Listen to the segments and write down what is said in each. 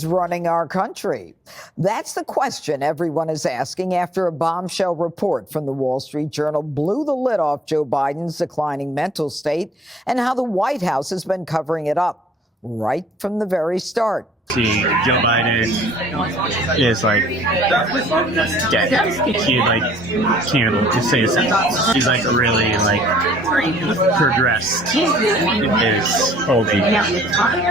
is running our country? That's the question everyone is asking after a bombshell report from the Wall Street Journal blew the lid off Joe Biden's declining mental state and how the White House has been covering it up right from the very start. See, Joe Biden is like dead. He can't say his sentence. He's like really like progressed in his whole view. Everybody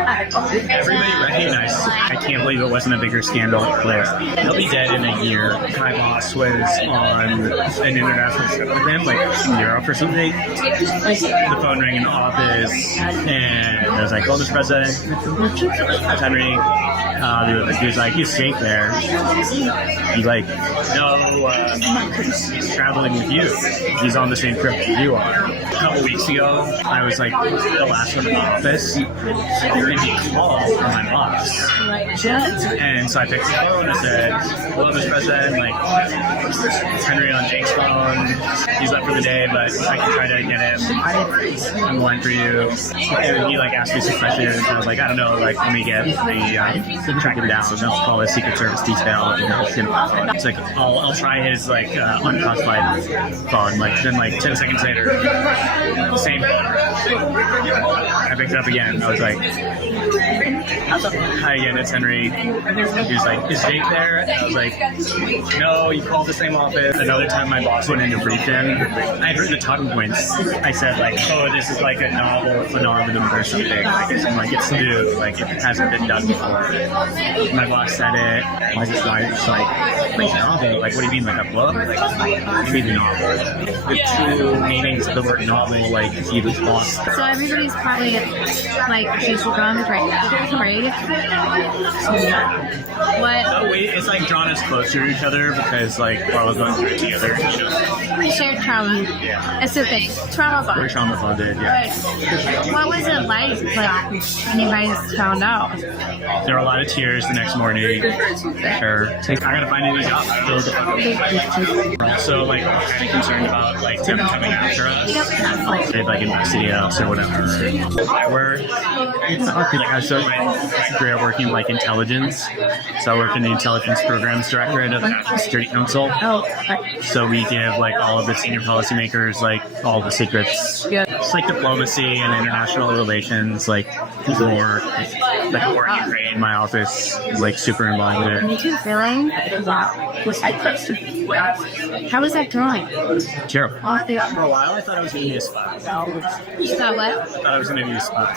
recognized. I can't believe it wasn't a bigger scandal there. He'll be dead in a year. My boss was on an international trip with him, like in Europe or something. The phone rang in the office, and I was like, "Oh, Mr. President, Henry." He was like, "He's safe there." He's like, "No, he's traveling with you. He's on the same trip that you are." A couple weeks ago, I was like the last one in the office, and he called from my boss. And so I picked the phone and said, "Hello, Mr. President, like, it's Henry on Jake's phone. He's left for the day, but I can try to get him on the line for you." And he like asked me some questions, and I was like, "I don't know, like, let me get the track him down. Let's call his Secret Service detail." It's like I'll try his like unclassified phone. Like then like 10 seconds later, same phone. I picked it up again. I was like, "Hi again, it's Henry." He was like, "Is Jake there?" I was like, "No, you called the same office." Another time my boss went in to brief him. I heard the talking points. I said like, "Oh, this is like a novel phenomenon or something. Like it's new. Like it hasn't been done before." My boss said it. I was just like novel? Like, what do you mean, like a book? Like, what do you mean novel? The two meanings of the word novel, like, he was lost. So everybody's probably, like, social drums right now, right? What? No, wait, it's, like, drawn us closer to each other because, like, we're all going through it together, you know? We shared trauma. Yeah. It's a thing. Trauma bond. We're trauma bonded, yeah. What was it like when you guys found out? There were a lot of tears the next morning. Sure. I gotta find a new job. We're also like kind of concerned about like them coming after us. They'd like investigate us or whatever. I work. I started my career working like intelligence. So I work in the intelligence programs directorate of the National Security Council. So we give like all of the senior policymakers like all the secrets. It's like diplomacy and international relations, like war, like war in Ukraine. My office is like super involved in it. Me too, feeling. How was that drawing? Terrible. For a while, I thought I was going to be a spy. You thought what? I thought I was going to be a spy.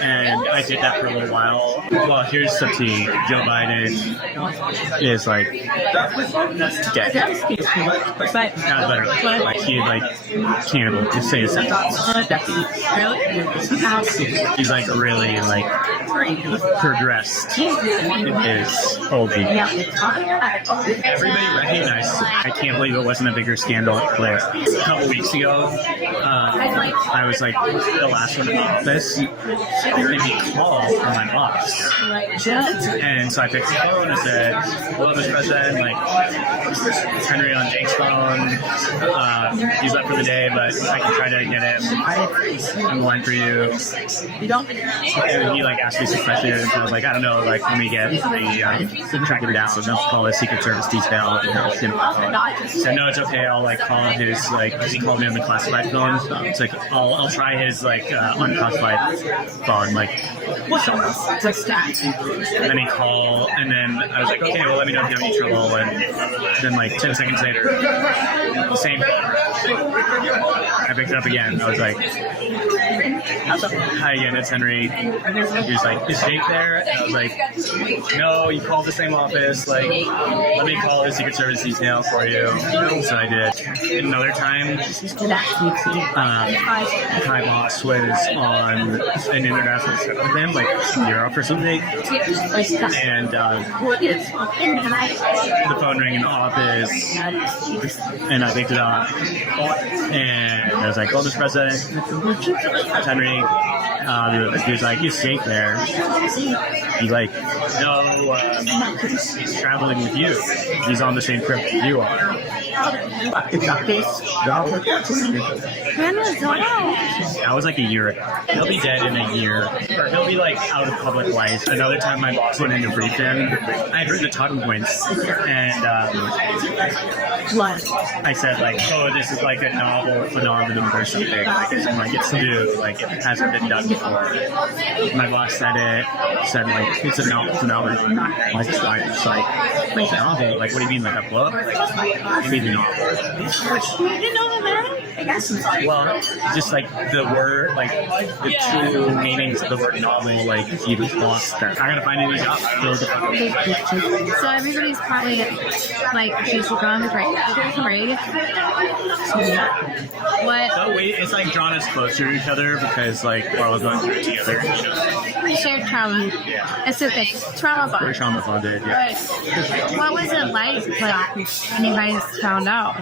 And I did that for a little while. Well, here's the tea. Joe Biden is like dead. Not better. Like he like can't say his sentence. He's like really like progressed in his whole view. Everybody recognized. I can't believe it wasn't a bigger scandal there. A couple weeks ago, I was like the last one in the office, and he called from my boss. And so I picked the phone and said, "Hello, Mr. President, like, it's Henry on Jake's phone. He's left for the day, but I can try to get him on the line for you." And he like asked me some questions, and I was like, "I don't know, like, let me get the track him down. Let's call his Secret Service detail." He said, "No, it's okay. I'll like call his like," because he called me on the classified phone. It's like I'll try his like unclassified phone, like. And then he called, and then I was like, "Okay, well, let me know if you have any trouble." And then like 10 seconds later, same phone. I picked it up again. I was like, "Hi again, it's Henry." He was like, "Is Jake there?" I was like, "No, you called the same office. Like, let me call the Secret Service detail for you." So I did. Another time, my boss was on an international trip with him, like in Europe or something. And the phone rang in the office, and I picked it up. And I was like, "Oh, Mr. President, Henry." He was like, "He's safe there." He's like, "No, he's traveling with you. He's on the same trip that you are." That was like a year ago. He'll be dead in a year. Or he'll be like out of public life. Another time my boss went in to brief him, I heard the talking points, and I said like, oh, this is like a novel phenomenon or something. Like it's new, like it hasn't been done before. My boss said like it's a novel phenomenon. I just like it's like novel. Like what do you mean, like a book? Like you mean a novel? You didn't know that, man? Well, just like the word, like the true meanings of the word novel, like he was lost that. I gotta find a new job. So everybody's probably like she's gone right What? Oh wait, it's like drawn us closer to each other because like we're all going through it together. We shared trauma. It's a thing. Trauma bond. We're trauma bonded, yeah. What was it like when you guys found out?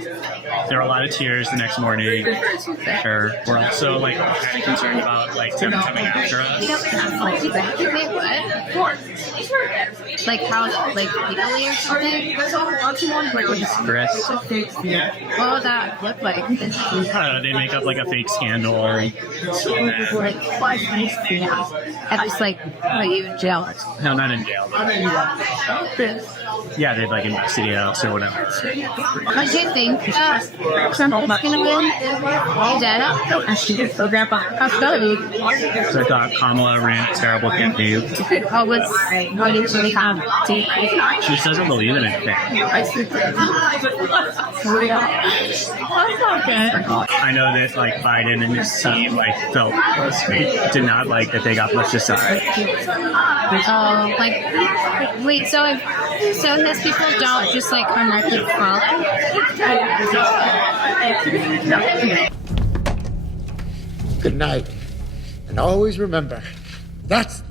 There were a lot of tears the next morning. We're also like kind of concerned about like them coming after us. Wait, what? Like how, like legally or something? Like with stress. What would that look like? I don't know, they make up like a fake scandal. At least like put you in jail. No, not in jail. Yeah, they'd like investigate us or whatever. What do you think Trump is going to win? Dead? So I thought Kamala ran a terrible campaign. What did she have? She just doesn't believe in anything. I know that like Biden and his team like did not like that they got pushed aside. Wait, so his people don't just like connect with follow? Good night. And always remember, that's